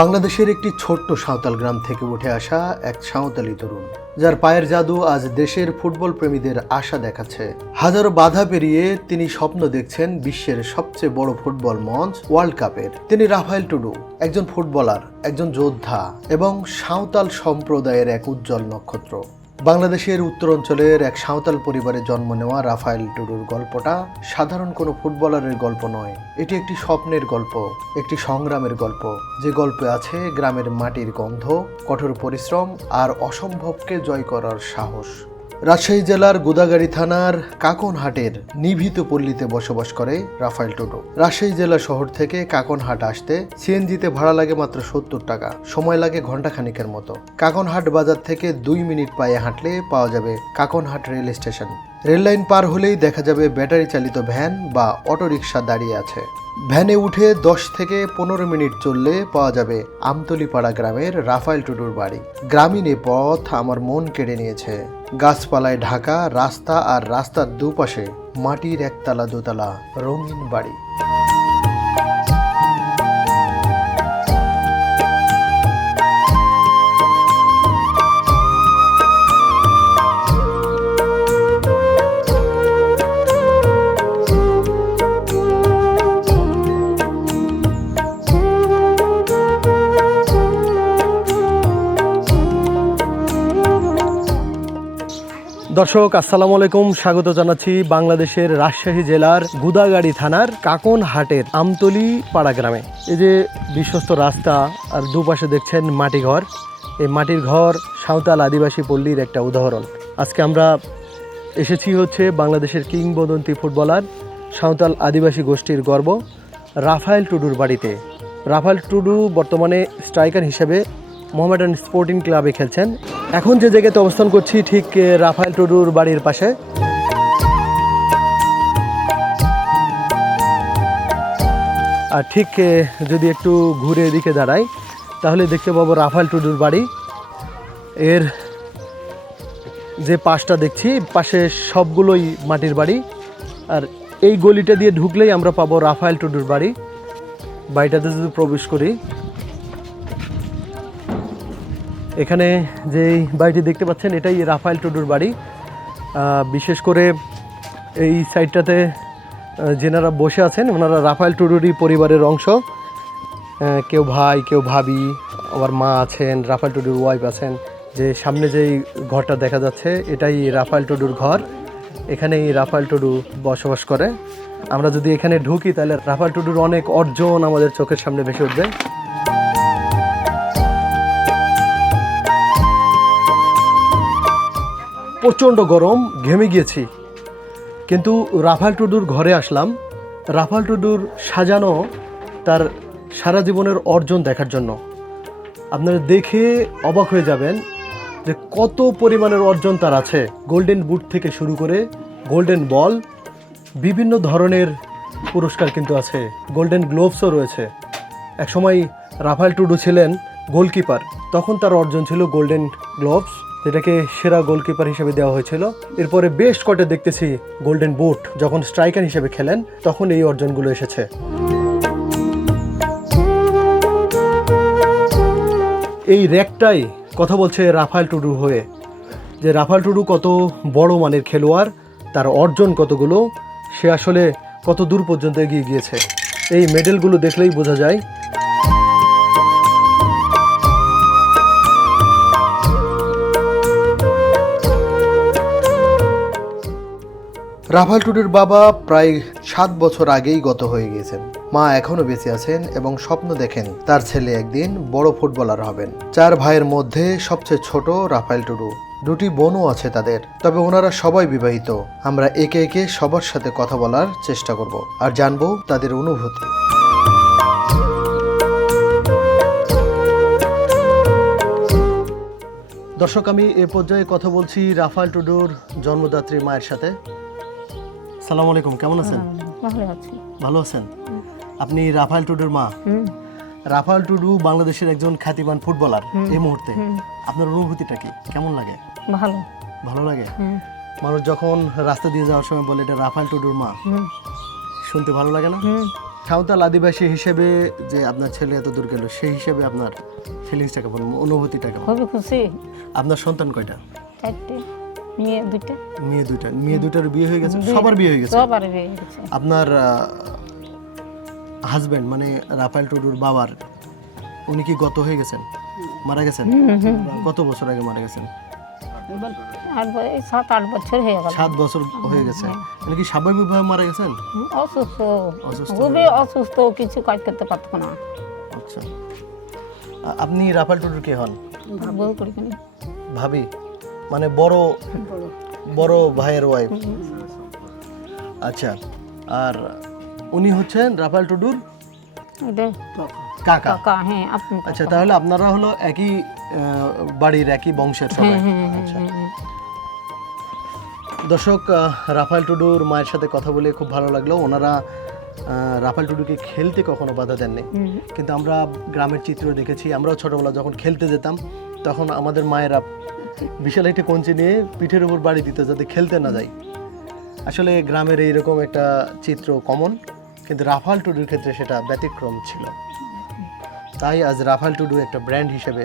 বাংলাদেশের একটি ছোট্ট সাঁওতাল গ্রাম থেকে উঠে আসা এক সাঁওতালি তরুণ, যার পায়ের জাদু আজ দেশের ফুটবল প্রেমীদের আশা দেখাচ্ছে। হাজারো বাধা পেরিয়ে তিনি স্বপ্ন দেখছেন বিশ্বের সবচেয়ে বড় ফুটবল মঞ্চ ওয়ার্ল্ড কাপের। তিনি রাফায়েল টুডু, একজন ফুটবলার, একজন যোদ্ধা এবং সাঁওতাল সম্প্রদায়ের এক উজ্জ্বল নক্ষত্র। বাংলাদেশের উত্তরাঞ্চলের এক সাঁওতাল পরিবারে জন্ম নেওয়া রাফায়েল টুডুর গল্পটা সাধারণ কোনো ফুটবলারের গল্প নয়। এটি একটি স্বপ্নের গল্প, একটি সংগ্রামের গল্প, যে গল্পে আছে গ্রামের মাটির গন্ধ, কঠোর পরিশ্রম আর অসম্ভবকে জয় করার সাহস। রাজশাহী জেলার গোদাগাড়ী থানার কাকনহাটের নিভৃত পল্লীতে বসবাস করে রাফায়েল টুডু। রাজশাহী জেলা শহর থেকে কাকনহাট আসতে সিএনজিতে ভাড়া লাগে মাত্র 70 টাকা, সময় লাগে ঘন্টাখানিকের মতো। কাকনহাট বাজার থেকে 2 মিনিট পায়ে হাঁটলে পাওয়া যাবে কাকনহাট রেল স্টেশন। রেললাইন পার হলেই দেখা যাবে ব্যাটারি চালিত ভ্যান বা অটোরিকশা দাঁড়িয়ে আছে। ভ্যানে উঠে 10 থেকে 15 মিনিট চললে পাওয়া যাবে আমতলিপাড়া গ্রামের রাফায়েল টুডুর বাড়ি। গ্রামীণ এ পথ আমার মন কেড়ে নিয়েছে। গাছপালায় ঢাকা রাস্তা, আর রাস্তার দুপাশে মাটির একতলা দোতলা রঙিন বাড়ি। দর্শক আসসালামু আলাইকুম, স্বাগত জানাচ্ছি বাংলাদেশের রাজশাহী জেলার গোদাগাড়ী থানার কাকনহাটের আমতলি পাড়া গ্রামে। এই যে বিশ্বস্ত রাস্তা আর দুপাশে দেখছেন মাটি ঘর। এই মাটির ঘর সাঁওতাল আদিবাসী পল্লীর একটা উদাহরণ। আজকে আমরা এসেছি হচ্ছে বাংলাদেশের কিংবদন্তি ফুটবলার, সাঁওতাল আদিবাসী গোষ্ঠীর গর্ব রাফায়েল টুডুর বাড়িতে। রাফায়েল টুডু বর্তমানে স্ট্রাইকার হিসেবে মোহামেডান স্পোর্টিং ক্লাবে খেলছেন। এখন যে জায়গাতে অবস্থান করছি ঠিক রাফায়েল টুডুর বাড়ির পাশে। আর ঠিক যদি একটু ঘুরে এদিকে দাঁড়াই তাহলে দেখতে পাবো রাফায়েল টুডুর বাড়ি। এর যে পাশটা দেখছি পাশে সবগুলোই মাটির বাড়ি, আর এই গলিটা দিয়ে ঢুকলেই আমরা পাবো রাফায়েল টুডুর বাড়ি। বাড়িটাতে যদি প্রবেশ করি, এখানে যে বাড়িটি দেখতে পাচ্ছেন এটাই রাফায়েল টুডুর বাড়ি। বিশেষ করে এই সাইডটাতে যেনারা বসে আছেন ওনারা রাফায়েল টুডুরই পরিবারের অংশ। কেউ ভাই, কেউ ভাবি, আবার মা আছেন, রাফায়েল টুডুর ওয়াইফ আছেন। যে সামনে যেই ঘরটা দেখা যাচ্ছে এটাই রাফায়েল টুডুর ঘর। এখানেই রাফায়েল টুডু বসবাস করে। আমরা যদি এখানে ঢুকি তাহলে রাফায়েল টুডুর অনেক অর্জন আমাদের চোখের সামনে ভেসে উঠবে। প্রচণ্ড গরম, ঘেমে গিয়েছি, কিন্তু রাফায়েল টুডুর ঘরে আসলাম রাফায়েল টুডুর সাজানো তার সারা জীবনের অর্জন দেখার জন্য। আপনারা দেখে অবাক হয়ে যাবেন যে কত পরিমাণের অর্জন তার আছে। গোল্ডেন বুট থেকে শুরু করে গোল্ডেন বল, বিভিন্ন ধরনের পুরস্কার কিন্তু আছে। গোল্ডেন গ্লোভসও রয়েছে। একসময় রাফায়েল টুডু ছিলেন গোলকিপার, তখন তার অর্জন ছিল গোল্ডেন গ্লোভস, যেটাকে সেরা গোলকিপার হিসেবে দেওয়া হয়েছিল। এরপরে বেশ কটা দেখতেছি গোল্ডেন বুট, যখন স্ট্রাইকার হিসেবে খেলেন তখন এই অর্জনগুলো এসেছে। এই র্যাকটাই কথা বলছে রাফায়েল টুডু হয়ে, যে রাফায়েল টুডু কত বড় মানের খেলোয়াড়, তার অর্জন কতগুলো, সে আসলে কত দূর পর্যন্ত এগিয়ে গিয়েছে। এই মেডেলগুলো দেখলেই বোঝা যায়। রাফায়েল টুডুর বাবা প্রায় 7 বছর আগেই গত হয়ে গিয়েছেন। মা এখনো বেঁচে আছেন এবং স্বপ্ন দেখেন তার ছেলে একদিন বড় ফুটবলার হবেন। 4 ভাইয়ের মধ্যে সবচেয়ে ছোট রাফায়েল টুডু। 2টি বোনও আছে তাদের, তবে ওনারা সবাই বিবাহিত। আমরা একে একে সবার সাথে কথা বলার চেষ্টা করব আর জানবো তাদের অনুভূতি। দর্শক, আমি এ পর্যায়ে কথা বলছি রাফায়েল টুডুর জন্মদাত্রী মায়ের সাথে। আসসালামু আলাইকুম, কেমন আছেন? ভালো আছেন? আপনি রাফায়েল টুডুর মা। রাফায়েল টুডু বাংলাদেশের একজন খ্যাতিমান ফুটবলার এই মুহূর্তে। আপনার অনুভূতিটা কি, কেমন লাগে? ভালো লাগে। মানুষ যখন রাস্তা দিয়ে যাওয়ার সময় বলে এটা রাফায়েল টুডুর মা, শুনতে ভালো লাগে না? সাঁওতাল আদিবাসী হিসেবে যে আপনার ছেলে এত দূর গেল, সেই হিসেবে আপনার ফিলিংসটা কেমন, অনুভূতিটা কেমন? খুবই খুশি। আপনার সন্তান কয়টা? 4টে, মেয়ে 2টে। মেয়ে দুটার বিয়ে হয়ে গেছে? সবার বিয়ে হয়ে গেছে? সবার বিয়ে হয়ে গেছে। আপনার হাজবেন্ড মানে রাফায়েল টুডুর বাবার, উনি কি গত হয়ে গেছেন, মারা গেছেন? কত বছর আগে মারা গেছেন? আর 7-8 বছর হয়ে গেল। 7 বছর হয়ে গেছে। উনি কি স্বাভাবিকভাবে মারা গেছেন? অসুস্থ, খুবই অসুস্থ, কিছু কাজ করতে পারতো না। আচ্ছা, আপনি রাফায়েল টুডুর কে হন? বউ করি কেন? ভাবি মানে বড় ভাইয়ের ওয়াইফ। আচ্ছা, আর উনি হচ্ছেন রাফায়েল টুডুর কাকা? কাকা, হ্যাঁ। আপনি আচ্ছা, তাহলে আপনারা হলো একই বাড়ির, একই বংশের সবাই। আচ্ছা দর্শক, রাফায়েল টুডুর মায়ের সাথে কথা বলে খুব ভালো লাগলো। ওনারা রাফায়েল টুডুকে খেলতে কখনো বাধা দেননি, কিন্তু আমরা গ্রামের চিত্র দেখেছি। আমরাও ছোটবেলা যখন খেলতে যেতাম, তখন আমাদের মায়েরা বিশাল একটা কঞ্চি নিয়ে পিঠের উপর বাড়ি দিত যাতে খেলতে না যায়। আসলে গ্রামের এইরকম একটা চিত্র কমন, কিন্তু রাফায়েল টুডুর ক্ষেত্রে সেটা ব্যতিক্রম ছিল। তাই আজ রাফায়েল টুডু একটা ব্র্যান্ড হিসেবে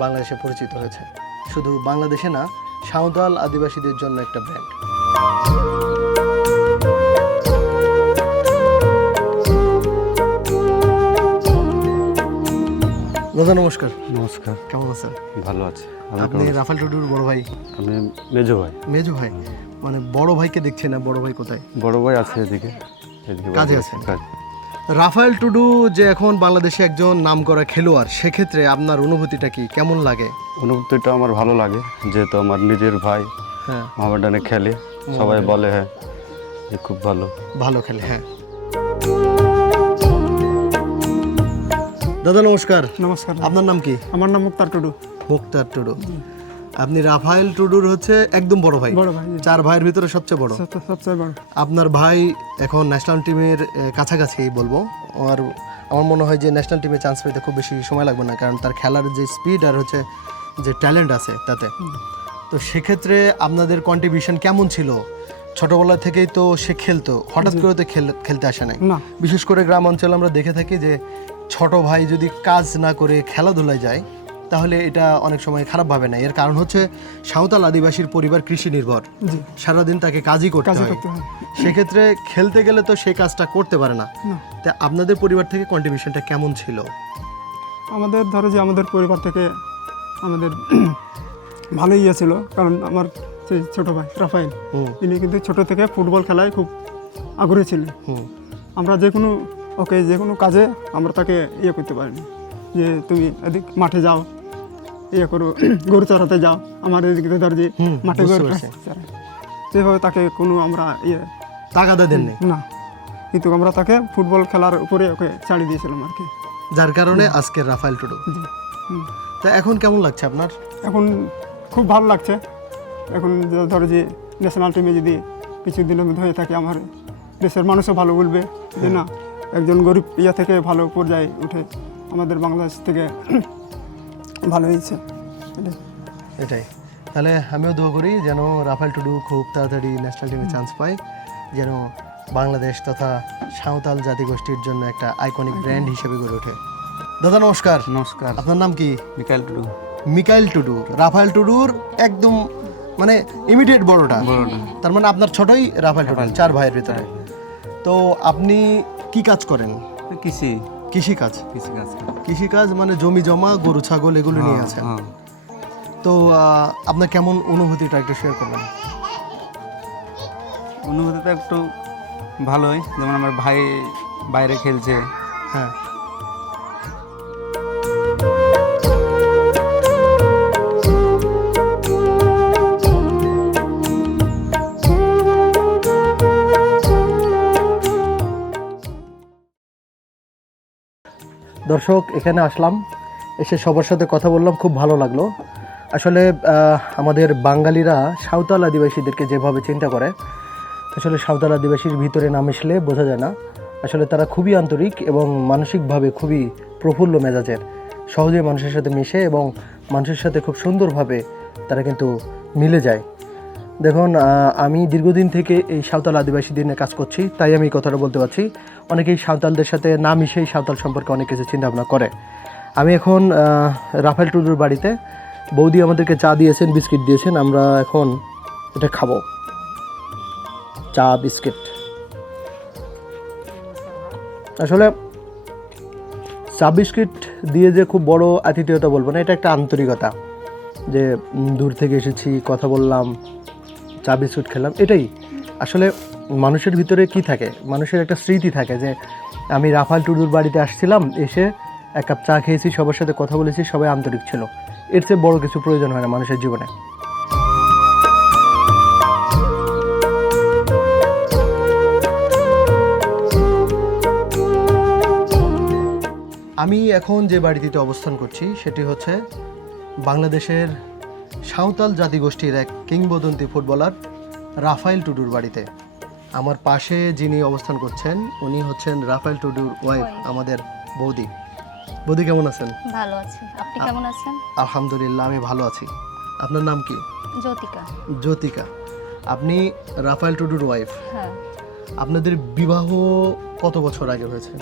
বাংলাদেশে পরিচিত হয়েছে। শুধু বাংলাদেশে না, সাঁওতাল আদিবাসীদের জন্য একটা ব্র্যান্ড। দাদা নমস্কার। নমস্কার। কেমন আছেন? ভালো আছে। আপনি রাফায়েল টুডুর বড় ভাই? আমি মেজো ভাই। মেজো ভাই মানে বড় ভাইকে দেখছি না, বড় ভাই কোথায়? বড় ভাই আছে এদিকে কাজে আছে। রাফায়েল টুডু যে এখন বাংলাদেশে একজন নামকরা খেলোয়াড়, সেক্ষেত্রে আপনার অনুভূতিটা কি, কেমন লাগে? অনুভূতিটা আমার ভালো লাগে, যেহেতু আমার নিজের ভাই হ্যাঁ, মোহামেডানে খেলে। সবাই বলে হ্যাঁ যে খুব ভালো খেলে। হ্যাঁ দাদা নমস্কার। নমস্কার। আপনার নাম কি? আমার নাম মুক্তার টুডু। মুক্তার টুডু। আপনি রাফায়েল টুডুর হচ্ছে একদম বড় ভাই? বড় ভাই, 4 ভাইয়ের ভিতরে সবচেয়ে বড়। সবচেয়ে বড়। আপনার ভাই এখন ন্যাশনাল টিমের কাছাকাছি বলবো। আর আমার মনে হয় যে ন্যাশনাল টিমে চান্স পেতে খুব বেশি সময় লাগবে না, কারণ তার খেলার যে স্পিড আর হচ্ছে যে ট্যালেন্ট আছে তাতে। তো সেক্ষেত্রে আপনাদের কন্ট্রিবিউশন কেমন ছিল? ছোটবেলা থেকেই তো সে খেলতো, হঠাৎ করে তো খেলতে আসে নাই। বিশেষ করে গ্রাম অঞ্চলে আমরা দেখে থাকি যে ছোট ভাই যদি কাজ না করে খেলাধুলায় যায়, তাহলে এটা অনেক সময় খারাপ ভাবে না। এর কারণ হচ্ছে সাঁওতাল আদিবাসীর পরিবার কৃষি নির্ভর, সারাদিন তাকে কাজই করতে হয়। সেক্ষেত্রে খেলতে গেলে তো সেই কাজটা করতে পারে না। তা আপনাদের পরিবার থেকে কন্ট্রিবিউশনটা কেমন ছিল? আমাদের ধরো যে আমাদের পরিবার থেকে আমাদের ভালোই ছিল, কারণ আমার সেই ছোটো ভাই রাফায়েল, তিনি কিন্তু ছোটো থেকে ফুটবল খেলায় খুব আগ্রহী ছিলেন। আমরা যে কোনো কাজে আমরা তাকে করতে পারিনি, যে তুমি এদিক মাঠে যাও, করো, গরু চড়াতে যাও, আমার এদিকে ধর যে মাঠে গরু চড়ায়, সেভাবে তাকে কোনো আমরা তাগাদা দেননি না, কিন্তু আমরা তাকে ফুটবল খেলার উপরে ওকে ছাড়িয়ে দিয়েছিলাম আর কি, যার কারণে আজকের রাফায়েল টুডু। তা এখন কেমন লাগছে আপনার? এখন খুব ভালো লাগছে। এখন ধরো যে ন্যাশনাল টিমে যদি কিছুদিনের মধ্যে হয়ে থাকে, আমার দেশের মানুষও ভালো বলবে যে না, একজন গরিব থেকে ভালো পর্যায়ে উঠে আমাদের বাংলাদেশ থেকে ভালো হয়েছে। এটাই। তাহলে আমিও দোয়া করি যেন রাফায়েল টুডু খুব তাড়াতাড়ি ন্যাশনাল টিমে চান্স পায়, যেন বাংলাদেশ তথা সাঁওতাল জাতিগোষ্ঠীর জন্য একটা আইকনিক ব্র্যান্ড হিসেবে গড়ে ওঠে। দাদা নমস্কার। নমস্কার। আপনার নাম কি? মিকাইল টুডু। মিকাইল টুডু। রাফায়েল টুডুর একদম মানে ইমিডিয়েট বড়টা, তার মানে আপনার ছোটই রাফায়েল টুডু, 4 ভাইয়ের ভিতরে। তো আপনি কি কাজ করেন? কৃষিকাজ মানে জমি জমা, গরু ছাগল এগুলো নিয়ে আছেন। তো আপনার কেমন অনুভূতিটা একটু শেয়ার করবেন? অনুভূতিটা একটু ভালোই, যেমন আমার ভাই বাইরে খেলছে। হ্যাঁ, দর্শক এখানে আসলাম, এসে সবার সাথে কথা বললাম, খুব ভালো লাগলো। আসলে আমাদের বাঙালিরা সাঁওতাল আদিবাসীদেরকে যেভাবে চিন্তা করে, আসলে সাঁওতাল আদিবাসীর ভিতরে না মিশলে বোঝা যায় না। আসলে তারা খুবই আন্তরিক এবং মানসিকভাবে খুবই প্রফুল্ল মেজাজের, সহজেই মানুষের সাথে মিশে এবং মানুষের সাথে খুব সুন্দরভাবে তারা কিন্তু মিলে যায়। দেখুন আমি দীর্ঘদিন থেকে এই সাঁওতাল আদিবাসীদের নিয়ে কাজ করছি, তাই আমি এই কথাটা বলতে পারছি। অনেকেই সাঁওতালদের সাথে না মিশেই সাঁওতাল সম্পর্কে অনেক কিছু চিন্তাভাবনা করে। আমি এখন রাফায়েল টুডুর বাড়িতে, বৌদি আমাদেরকে চা দিয়েছেন, বিস্কিট দিয়েছেন, আমরা এখন এটা খাবো, চা বিস্কিট। আসলে চা বিস্কিট দিয়ে যে খুব বড় আতিথেয়তা বলবো না, এটা একটা আন্তরিকতা, যে দূর থেকে এসেছি, কথা বললাম, চা বিস্কুট খেলাম। এটাই আসলে মানুষের ভিতরে কি থাকে, মানুষের একটা স্মৃতি থাকে যে আমি রাফায়েল টুডুর বাড়িতে আসছিলাম, এসে এক কাপ চা খেয়েছি, সবার সাথে কথা বলেছি, সবাই আন্তরিক ছিল। এর চেয়ে বড় কিছু প্রয়োজন হয় না মানুষের জীবনে। আমি এখন যে বাড়িটিতে অবস্থান করছি সেটি হচ্ছে বাংলাদেশের সাঁওতাল জাতিগোষ্ঠীর এক কিংবদন্তি ফুটবলার রাফায়েল টুডুর বাড়িতে। আমার পাশে যিনি অবস্থান করছেন উনি হচ্ছেন রাফায়েল টুডুর ওয়াইফ, আমাদের বৌদি। বৌদি কেমন আছেন? ভালো আছি, আপনি কেমন আছেন? আলহামদুলিল্লাহ, আমি ভালো আছি। আপনার নাম কি? জ্যোতিকা। জ্যোতিকা। আপনি রাফায়েল টুডুর ওয়াইফ। হ্যাঁ, আপনাদের বিবাহ কত বছর আগে হয়েছে?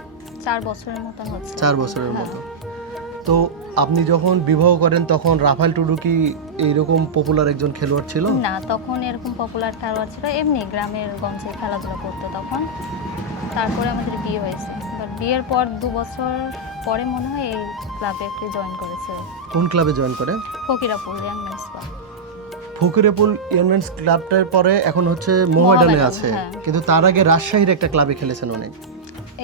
4 বছরের মতন হচ্ছে। 4 বছরের হ্যাঁ। মতো। তো আপনি যখন বিবাহ করেন তখন রাফায়েল টুডু কি এইরকম পপুলার একজন খেলোয়াড় ছিল? না, তখন এরকম পপুলার খেলোয়াড় ছিল, এমনি গ্রামের গঞ্জে খেলাধুলা করতো তখন। তারপরে আমাদের বিয়ে হয়েছে, বাট বিয়ের পর 2 বছর পরে মনে হয় এই ক্লাবে একটু জয়েন করেছে। কোন ক্লাবে জয়েন করে? Fakirapur young men's club. Fakirapul ইয়ারমেন্স ক্লাবটার পরে এখন হচ্ছে মোহামেডানে মোহামেডান, আছে, হ্যাঁ। কিন্তু তার আগে রাজশাহীর একটা ক্লাবে খেলেছেন উনি,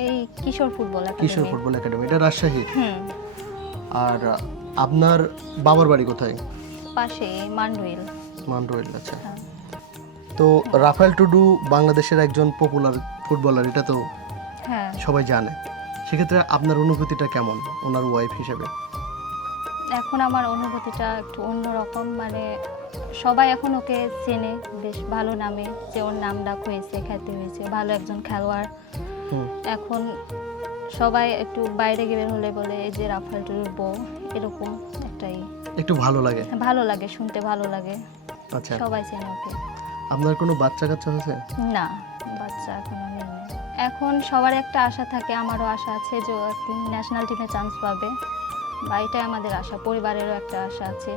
এই কিশোর ফুটবল কিশোর একাডেমি। ফুটবল একাডেমি, এটা রাজশাহীর। হুম, আর আপনার বাবার বাড়ি কোথায়? পাশে মান্ডুইল। মান্ডোয়েল। আচ্ছা। হ্যাঁ। তো রাফায়েল টুডু বাংলাদেশের একজন পপুলার ফুটবলার, এটা তো হ্যাঁ, সবাই জানে। সেক্ষেত্রে আপনার অনুভূতিটা কেমন ওনার ওয়াইফ হিসেবে? এখন আমার অনুভূতিটা একটু অন্যরকম, মানে সবাই এখন ওকে চেনে বেশ ভালো নামে, যে ওর নাম ডাক হয়েছে, খ্যাতি হয়েছে, ভালো একজন খেলোয়াড়। হুম। এখন সবাই একটু বাইরে গিয়ে হলে বলে এই যে রাফায়েল টুডুর বউ, এরকম একটাই একটু ভালো লাগে। ভালো লাগে, শুনতে ভালো লাগে। আচ্ছা, সবাই চেনে ওকে। আপনার কোনো বাচ্চা কাচ্চা হয়েছে? না, বাচ্চা এখনো নেই। এখন সবার একটা আশা থাকে, আমারও আশা আছে যে ও একদিন ন্যাশনাল টিমে চান্স পাবে, বা এটাই আমাদের আশা, পরিবারেরও একটা আশা আছে,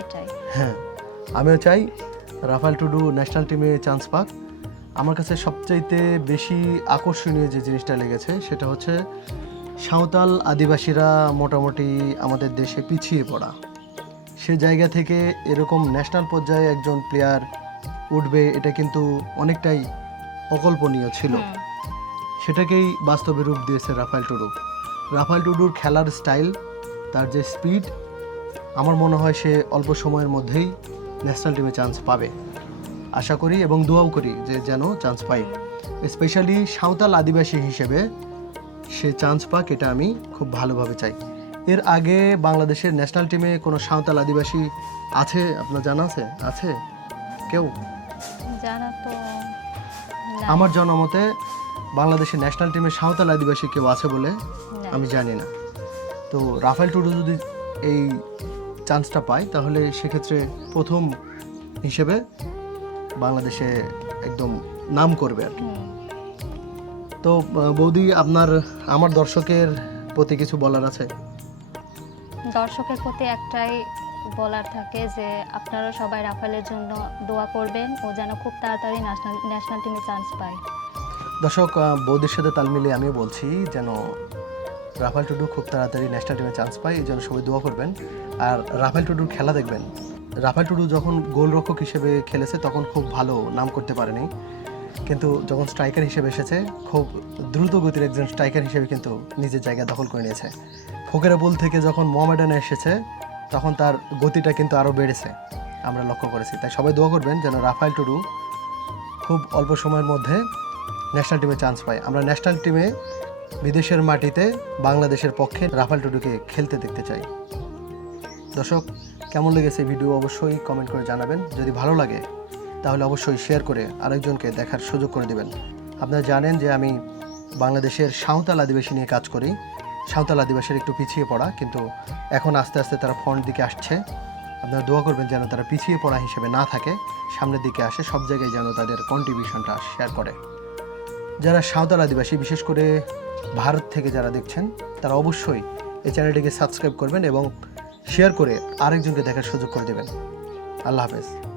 এটাই। হ্যাঁ, আমিও চাই রাফায়েল টুডু ন্যাশনাল টিমে চান্স পাক। আমার কাছে সবচাইতে বেশি আকর্ষণীয় যে জিনিসটা লেগেছে সেটা হচ্ছে সাঁওতাল আদিবাসীরা মোটামুটি আমাদের দেশে পিছিয়ে পড়া। সে জায়গা থেকে এরকম ন্যাশনাল পর্যায়ে একজন প্লেয়ার উঠবে, এটা কিন্তু অনেকটাই অকল্পনীয় ছিল। হুম, সেটাকেই বাস্তবে রূপ দিয়েছে রাফায়েল টুডু। রাফায়েল টুডুর খেলার স্টাইল, তার যে স্পিড, আমার মনে হয় সে অল্প সময়ের মধ্যেই ন্যাশনাল টিমে চান্স পাবে। আশা করি এবং দোয়াও করি যে যেন চান্স পাই, স্পেশালি সাঁওতাল আদিবাসী হিসেবে সে চান্স পাক, এটা আমি খুব ভালোভাবে চাই। এর আগে বাংলাদেশের ন্যাশনাল টিমে কোনো সাঁওতাল আদিবাসী আছে আপনার জানা আছে? আছে কেউ? জানা তো না। আমার জনমতে বাংলাদেশের ন্যাশনাল টিমে সাঁওতাল আদিবাসী কেউ আছে বলে না। আমি জানি না। তো রাফায়েল টুডু যদি এই চান্সটা পায় তাহলে সেক্ষেত্রে প্রথম হিসেবে বাংলাদেশে একদম নাম করবে আর কি। হুম। তো বৌদি, আপনার আমার দর্শকের প্রতি কিছু বলার আছে? দর্শকের প্রতি একটাই বলার থাকে যে আপনারা সবাই রাফায়েলের জন্য দোয়া করবেন, ও যেন খুব তাড়াতাড়ি ন্যাশনাল টিমে চান্স পায়। দর্শক, বৌদির সাথে তাল মিলিয়ে আমিও বলছি যেন রাফায়েল টুডু খুব তাড়াতাড়ি ন্যাশনাল টিমে চান্স পায়, এই জন্য সবাই দোয়া করবেন। আর রাফায়েল টুডুর খেলা দেখবেন। রাফায়েল টুডু যখন গোলরক্ষক হিসেবে খেলেছে তখন খুব ভালো নাম করতে পারেনি, কিন্তু যখন স্ট্রাইকার হিসেবে এসেছে খুব দ্রুত গতির একজন স্ট্রাইকার হিসেবে কিন্তু নিজের জায়গা দখল করে নিয়েছে। ফকিরাপুল থেকে যখন মোহামেডানে এসেছে তখন তার গতিটা কিন্তু আরও বেড়েছে, আমরা লক্ষ্য করেছি। তাই সবাই দোয়া করবেন যেন রাফায়েল টুডু খুব অল্প সময়ের মধ্যে ন্যাশনাল টিমে চান্স পায়। আমরা ন্যাশনাল টিমে বিদেশের মাটিতে বাংলাদেশের পক্ষে রাফায়েল টুডুকে খেলতে দেখতে চাই। দর্শক, কেমন লেগেছে ভিডিও অবশ্যই কমেন্ট করে জানাবেন। যদি ভালো লাগে তাহলে অবশ্যই শেয়ার করে আরেকজনকে দেখার সুযোগ করে দেবেন। আপনারা জানেন যে আমি বাংলাদেশের সাঁওতাল আদিবাসী নিয়ে কাজ করি। সাঁওতাল আদিবাসীর একটু পিছিয়ে পড়া, কিন্তু এখন আস্তে আস্তে তারা ফ্রন্ট দিকে আসছে। আপনারা দোয়া করবেন যেন তারা পিছিয়ে পড়া হিসেবে না থাকে, সামনের দিকে আসে, সব জায়গায় যেন তাদের কন্ট্রিবিউশনটা শেয়ার করে। যারা সাঁওতাল আদিবাসী, বিশেষ করে ভারত থেকে যারা দেখছেন, তারা অবশ্যই এই চ্যানেলটিকে সাবস্ক্রাইব করবেন এবং শেয়ার করে আরেকজনকে দেখার সুযোগ করে দেবেন। আল্লাহ হাফেজ।